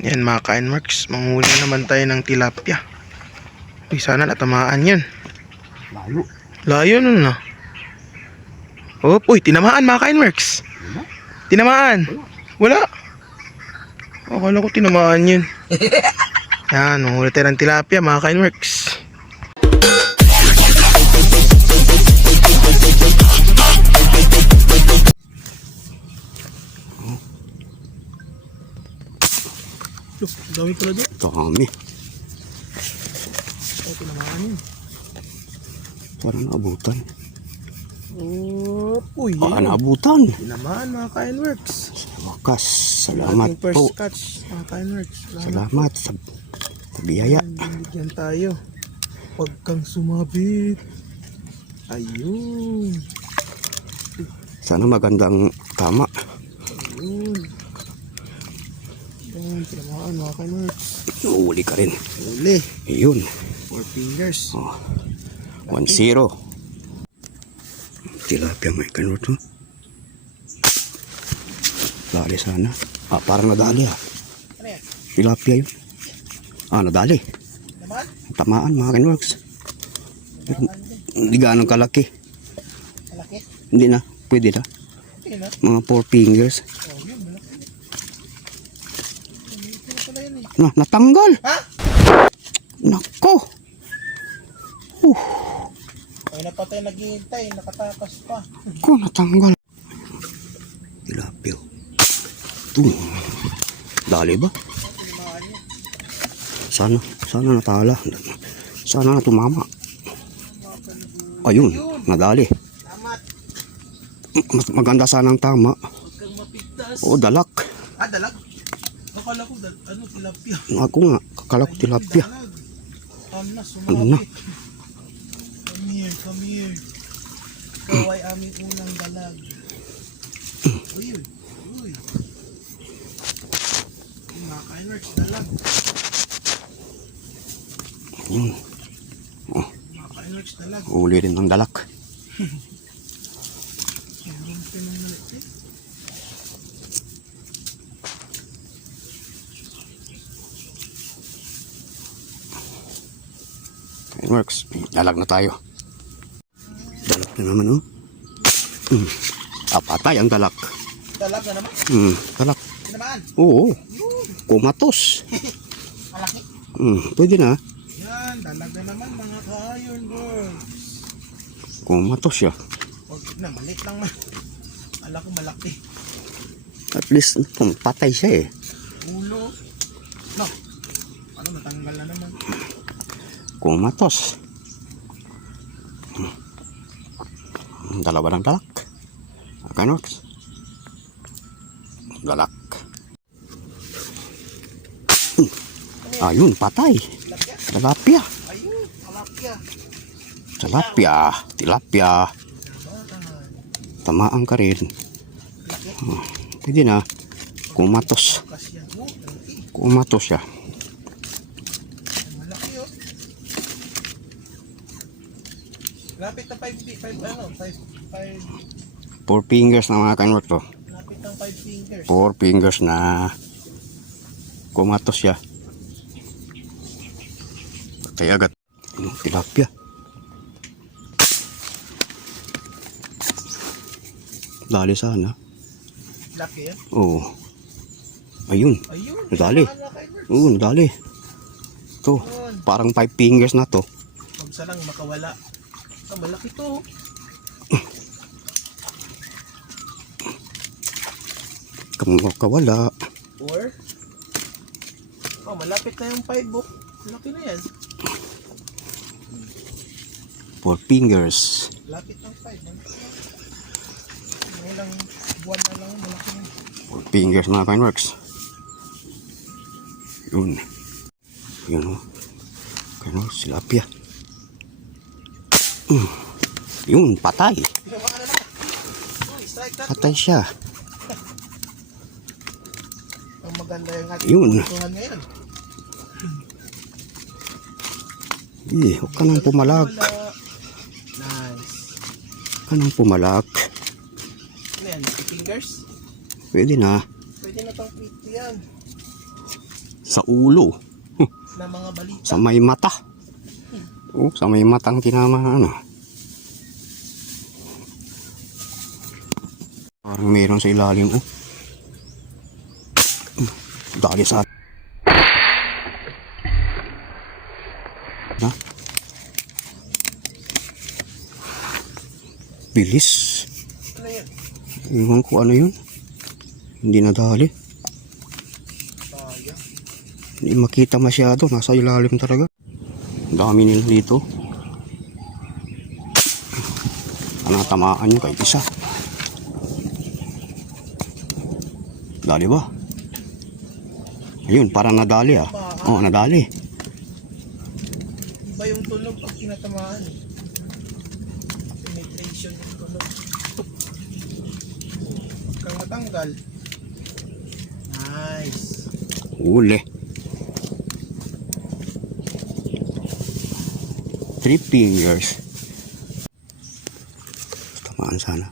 Yan mga ka-Nworks, manghuli naman tayo ng tilapia. Uy, sana natamaan yan. Layo. Layo nun na. Oh, uy, tinamaan mga ka-Nworks. Tinamaan. Wala. Akala ko tinamaan yun. Yan, manghuli tayo ng tilapia mga ka-Nworks. Look, dami pala doon. Dami. Oh, tinamaan yun. Parang naabutan. Oh, uy, Baka naabutan. tinamaan mga ka-Nworks. Wakas. Salamat Ating first po. catch mga ka-Nworks. Salamat sa biyaya. Binigyan tayo. Huwag kang sumabit. Ayun. Sana magandang tama. Ayun. Ayun, tinamaan mga ka-Nworks. Uli ka rin. Uli. Ayun. 4 fingers. Oh. 1-0. Tilapia may kanot. Dali sana. Parang nadali Ano yan? Tilapia yun. Nadali. Naman? Tamaan mga kanworks. Hindi ganong kalaki. Malaki? Hindi na. Pwede na. Okay na. Mga 4 fingers. Oh, yun. Malaki. Ito na pala yun eh. Natanggal. Ha? Nako. Ay, napatay naghihintay. Nakatakas pa. Ko natanggal. Tilapia. Ito. Dali ba? Tinamaan yun. Sana natala. Sana na tumama. Ayun, nadali. Tamat. Mas maganda sana ang tama. Huwag kang mapigtas. Oo, dalak. Dalag? Akala ko, tilapia. Ako nga, kakala ko tilapia. Na, Ano na? sumabit. Come here. Ikaw ay aming unang dalag. Uy, uy. Mga ka-Nworks, dalag. Ayun, Mga ka-Nworks, dalag. uli rin ng dalak. Sobrang pinangalit eh. Works, dalag na tayo. Dalak na naman, oh. Patay ang dalak. Dalag na naman. Dalak. Tinamaan. Oo. Kumatos. Malaki. Pwede na. Yan, dalag na naman mga ka-Iron Girls. Kumatos siya. Huwag na, malit lang man. Kala ko malaki. At least, patay siya eh. Ulo. No. Ano, natanggal na naman. Kumatos. Dalawa ng dalak. Works. Dalak. Ayun, patay. Tilapia. Ayun, tilapia. Tilapia. Tamaan ka rin. Pwede na. Kumatos. Kasi yan, malaki. Kumatos siya. Malaki oh. Lapit na 4 fingers na mga kanwat to. lapit ng 5 fingers. 4 fingers na kumatos siya. Patay agad. Tilapia. Dali sana. Laki yan. Oo. Ayun. Ayun. Nadali. Oo, nadali. Ito. Parang 5 fingers na to. Huwag sanang makawala. Malaki to. Kawala. 4. Oh, malapit na yung 5 book. Malaki na yan. 4 fingers. Lapit ng 5. Ilang buwan na lang, malaki na. 4 fingers mga kanworks. Yun. Yun o. Kano, silapia. Yun, patay. Tinamaan na naman. Uy, strike that. Patay siya. Ang maganda yung ating Yun. putuhan ngayon. Huwag ka nang pumalak. Nice. Huwag ka nang pumalak. Ano yan? 2 fingers? Pwede na. Pwede na pang 50 yan. Sa ulo. Na mga balita. Sa may mata. Oh, sa may matang tinamaan. Parang meron sa ilalim. Oh. Dali sa na. Bilis. Ano yan? Iwan ko ano yun. Hindi nadali. Sayang. Hindi makita masyado. Nasa ilalim talaga. Ang dami nila dito. Anong tamaan nyo kahit isa. Dali ba? Ayun, parang nadali ah. Oo, nadali. Iba yung tunog pag tinatamaan. Penetration yung tunog. Kang matanggal. Nice. Uli. 3 fingers. Tamaan sana.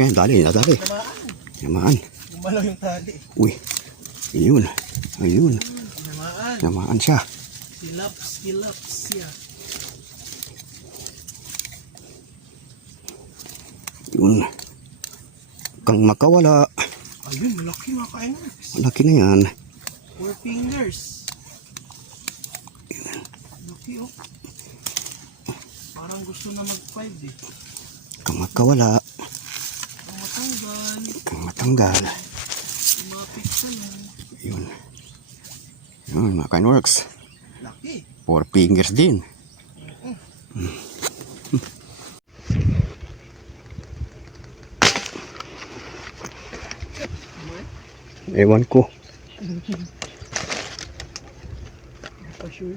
Yan, dali, nadali. Tamaan. Tamaan. Gumalaw yung tali. Uy. Ayun. Ayun. Tamaan. Tamaan siya. Silaps siya. Yun. Kang makawala. Ayun, malaki mga ka-NWorks. Malaki na yan. 4 fingers. Laki oh. Parang gusto na mag-5 eh. Kang makawala. Ang matanggal. Kang matanggal. Lumapit ka lang. Yun. Yun, mga ka-NWorks. Laki. 4 fingers din. Ewan ko. Pa sure.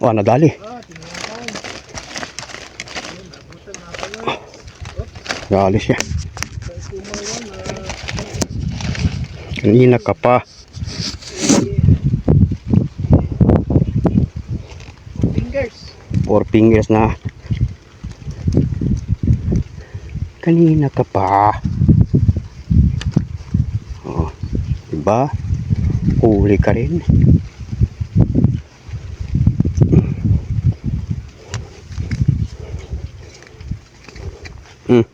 Wah, nadali. Tingnan ko. Ayun, nabutan na ako. Nadali siya. Guys, kumawan na. Kanina ka pa. 4 fingers. 4 fingers na. Kanina ka pa. Oh, diba? Huli ka rin. Hmm.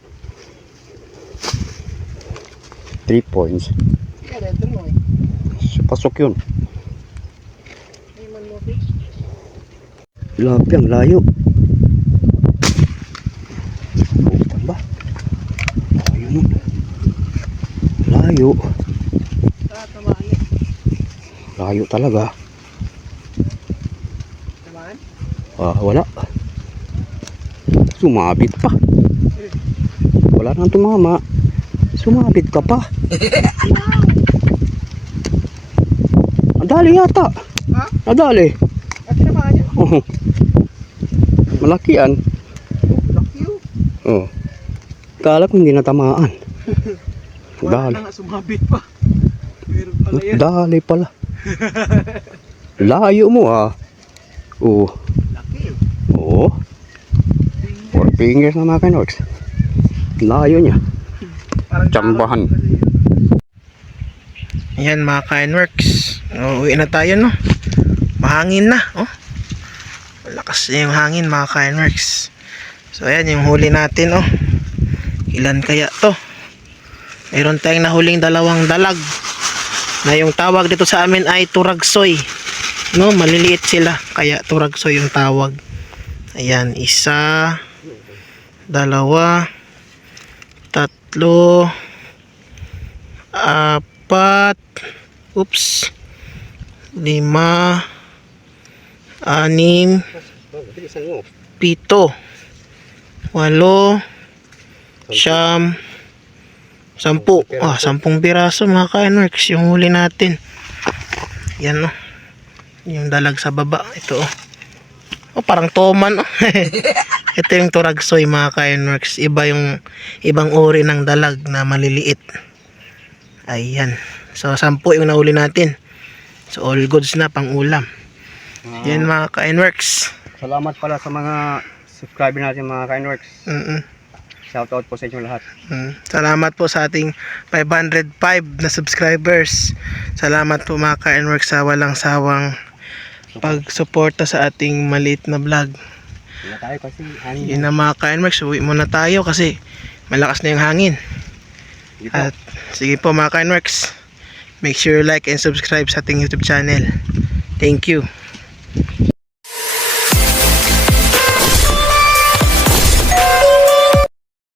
3 points. Kaya dito mo eh. Pasok yun. May manmoki. Labi ang layo. Bukan ba? Ayun. Layo. Tamaan yan. Layo talaga. Tamaan? Wala. Sumabit pa. Wala nang tumama. Sumabit ka pa. Nadali yata. Ha? Nadali. At tamaan yan? Oh. Malaki yan. Laki oh. Oh. Kala ko hindi natamaan. Wala Dali. na nga sumabit pa. Meron pala yan. Dali pala. Layo mo ah. Oh. Laki. Oo. 4 fingers na mga ka-NWorks. Layo niya. Parang Tsambahan. Ayan mga ka-NWorks. Uwi na tayo no. Mahangin na. Oh. Malakas na yung hangin mga ka-NWorks. So ayan yung huli natin oh. Ilan kaya to? Mayroon tayong nahuling 2 dalag. Na yung tawag dito sa amin ay turagsoy. No, maliliit sila. Kaya turagsoy yung tawag. Ayan, 1, 2, 3, 4, 5, 6, 7, 8, 9, 10, 11, 10 piraso mga ka-NWorks yung huli natin. Yan oh. Yung dalag sa baba. Ito oh. Oh, parang toman oh. Ito yung turagsoy mga ka-NWorks. Ibang uri ng dalag na maliliit. Ayan. So 10 yung nahuli natin. So all goods na pang ulam. Yan mga ka-NWorks. Salamat pala sa mga subscriber natin mga ka-NWorks. Shoutout po sa inyo lahat. Salamat po sa ating 505 na subscribers. Salamat po mga ka-NWorks sa walang sawang pagsuporta sa ating maliit na vlog. Wala tayo kasi hangin. Yun na mga ka-NWorks, uwi muna tayo kasi malakas na yung hangin. Dito. At sige po mga ka-NWorks, make sure you like and subscribe sa ating YouTube channel. Thank you.